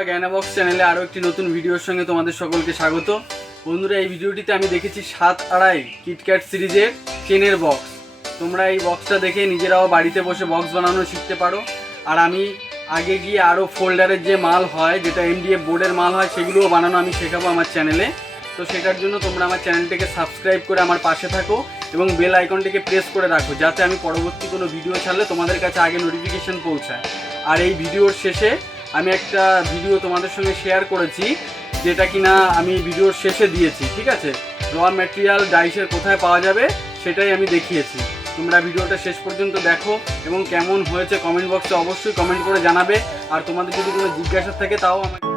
বন্ধুরা, জ্ঞানা বক্স চ্যানেলে আরও একটি নতুন ভিডিওর সঙ্গে তোমাদের সকলকে স্বাগত। বন্ধুরা, এই ভিডিওটিতে আমি দেখেছি 7/2 কিটক্যাট সিরিজের চেনের বক্স। তোমরা এই বক্সটা দেখে নিজেরাও বাড়িতে বসে বক্স বানানো শিখতে পারো। আর আমি আগে গিয়ে আরও ফোল্ডারের যে মাল হয়, যেটা MDF বোর্ডের মাল হয়, সেগুলোও বানানো আমি শেখাবো আমার চ্যানেলে। তো সেটার জন্য তোমরা আমার চ্যানেলটিকে সাবস্ক্রাইব করে আমার পাশে থাকো এবং বেল আইকনটিকে প্রেস করে রাখো, যাতে আমি পরবর্তী কোনো ভিডিও ছাড়লে তোমাদের কাছে আগে নোটিফিকেশন পৌঁছায়। আর এই ভিডিওর শেষে আমি একটা ভিডিও তোমাদের সঙ্গে শেয়ার করেছি, যেটা কিনা আমি ভিডিওর শেষে দিয়েছি, ঠিক আছে? র ম্যাটেরিয়াল ডাইসের কোথায় পাওয়া যাবে সেটাই আমি দেখিয়েছি। তোমরা ভিডিওটা শেষ পর্যন্ত দেখো এবং কেমন হয়েছে কমেন্ট বক্সে অবশ্যই কমেন্ট করে জানাবে। আর তোমাদের যদি কোনো জিজ্ঞাসা থাকে তাও আমাকে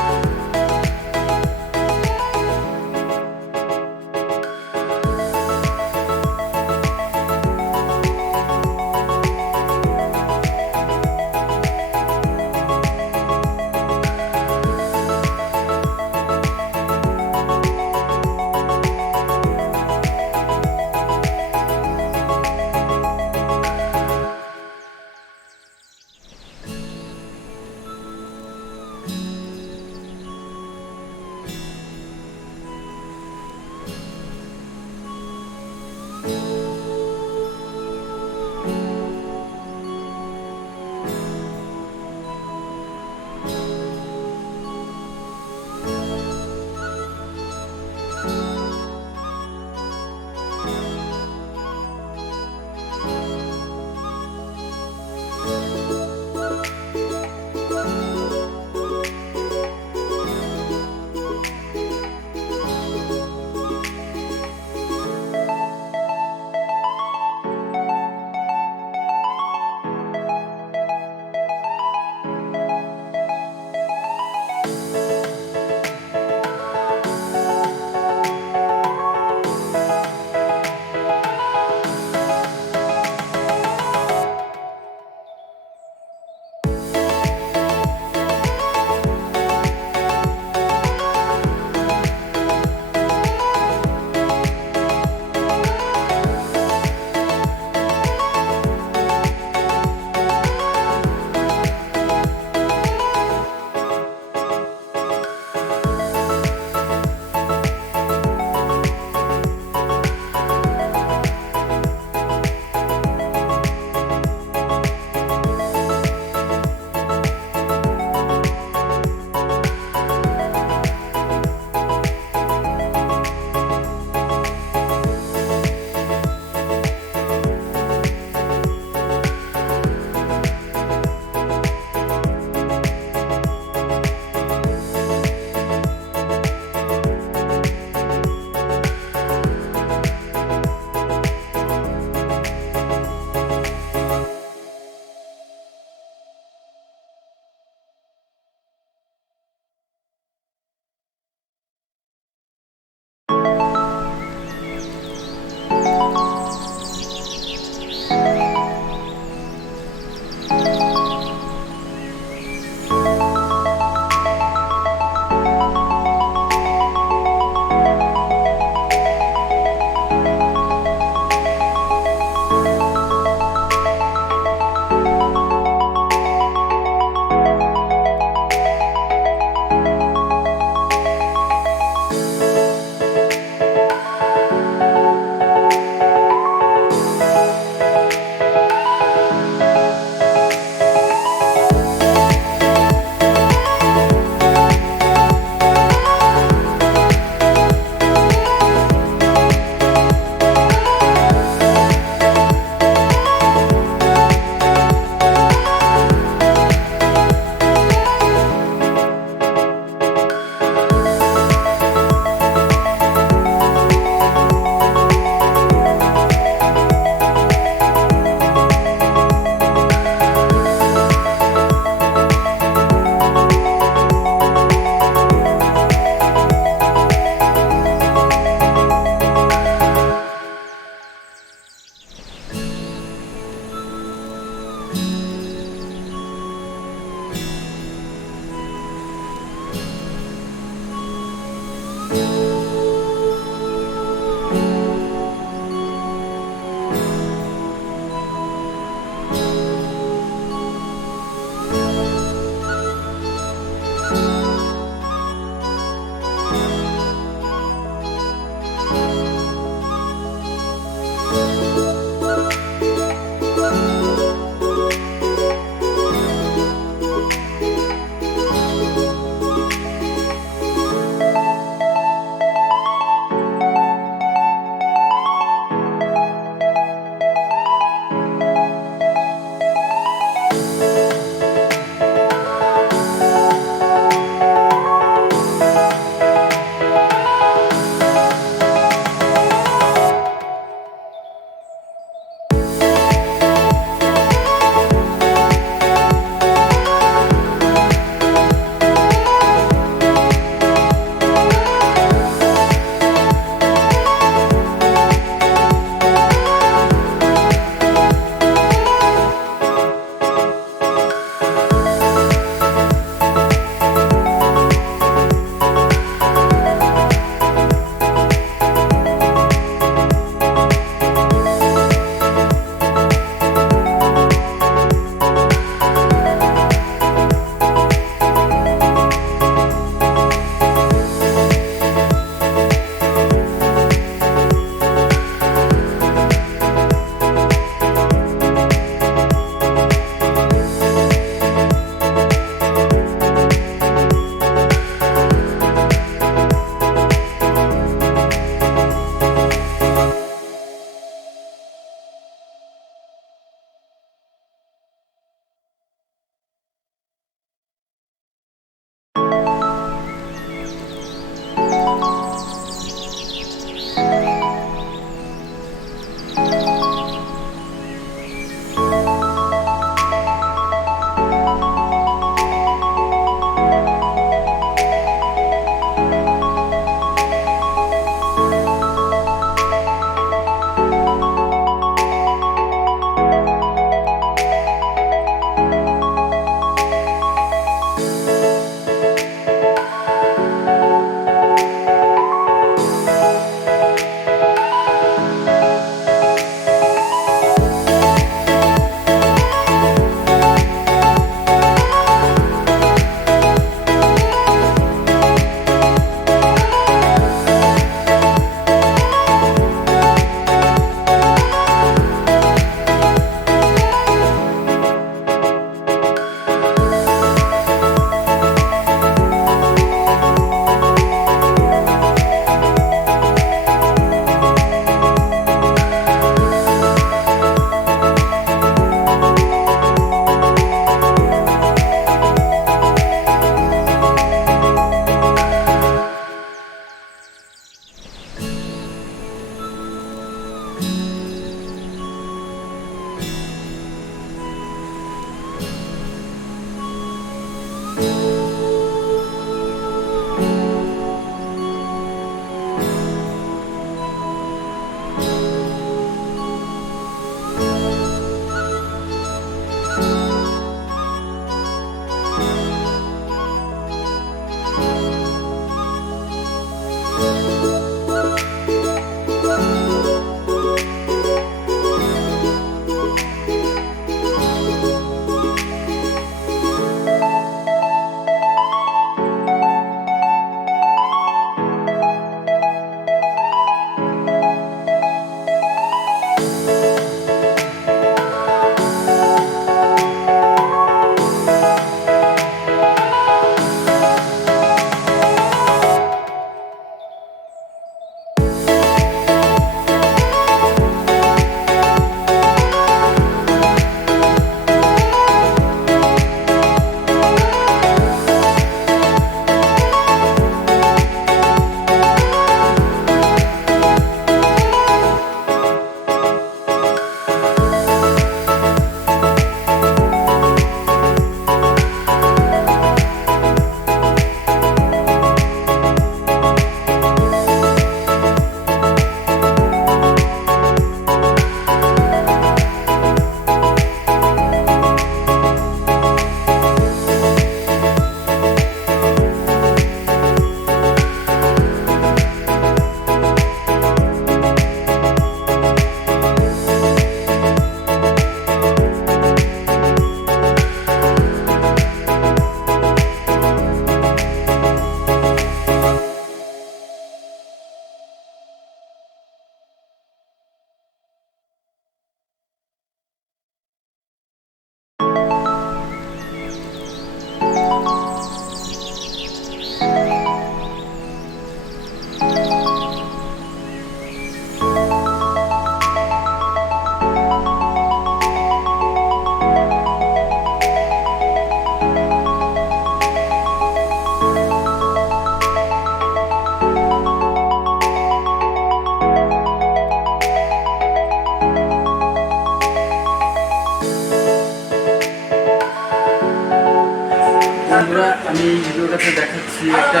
বন্ধুরা আমি এই ভিডিওটাতে দেখাচ্ছি একটা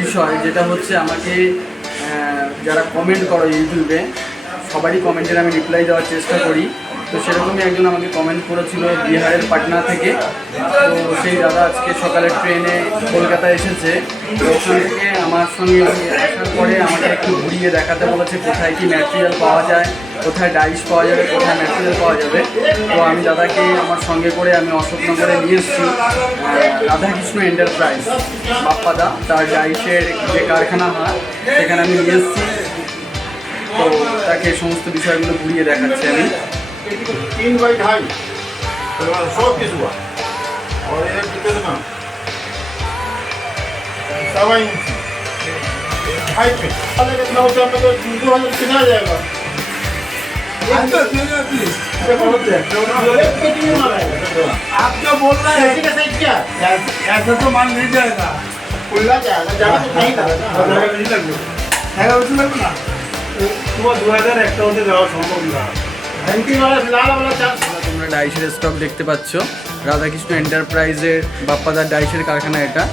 বিষয়, যেটা হচ্ছে আমাকে যারা কমেন্ট করো ইউটিউবে, সবারই কমেন্টের আমি রিপ্লাই দেওয়ার চেষ্টা করি। তো সেরকমই একজন আমাকে কমেন্ট করেছিল বিহারের পাটনা থেকে। তো সেই দাদা আজকে সকালে ট্রেনে কলকাতায় এসেছে। তো ওখান থেকে আমার সঙ্গে আসার পরে আমাকে একটু ঘুরিয়ে দেখাতে বলেছে কোথায় কি ম্যাটেরিয়াল পাওয়া যায়, কোথায় ডাইস পাওয়া যাবে, কোথায় ম্যাটেরিয়াল পাওয়া যাবে। তো আমি দাদাকে আমার সঙ্গে করে আমি অশোকনগরে নিয়ে এসেছি রাধাকৃষ্ণ এন্টারপ্রাইজ বাপ্পাদা, তার ডাইসের যে কারখানা হয় সেখানে আমি নিয়ে এসেছি। তো তাকে সমস্ত বিষয়গুলো ঘুরিয়ে দেখাচ্ছি আমি। 3 बाई 2.5 100 पीस हुआ और एक कितना 7 इंच 2.5 फीट वाले कितना होता है? तो 2000 कितना आ जाएगा? आप क्या बोल रहे हैं? ऐसे का साइज क्या? ऐसा तो मान नहीं जाएगा, खुला जाएगा, ज़्यादा नहीं लगेगा, है उसमें लगना তোমার 2000 একটা হতে দেওয়া সম্ভব না। তোমরা ডাইসের স্টক দেখতে পাচ্ছ, রাধাকৃষ্ণ এন্টারপ্রাইজের বাপ্পাদার ডাইসের কারখানা এটা।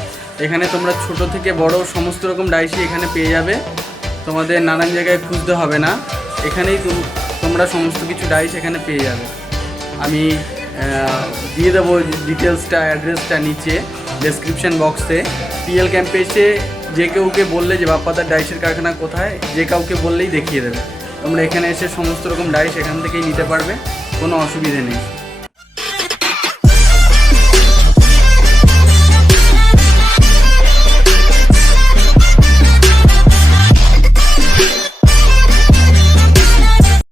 এখানে তোমরা ছোট থেকে বড় সমস্ত রকম ডাইসই এখানে পেয়ে যাবে, তোমাদের নানান জায়গায় খুঁজতে হবে না। এখানেই তোমরা সমস্ত কিছু ডাইস এখানে পেয়ে যাবে। আমি দিয়ে দেবো ডিটেলসটা, অ্যাড্রেসটা নিচে ডেসক্রিপশান বক্সে। পিএল ক্যাম্পে এসে যে কেউকে বললে যে বাপ্পাদার ডাইসের কারখানা কোথায়, যে কাউকে বললেই দেখিয়ে দেবে। তোমরা এখানে এসে সমস্ত রকম ডাইস এখান থেকেই নিতে পারবে, কোনো অসুবিধে নেই।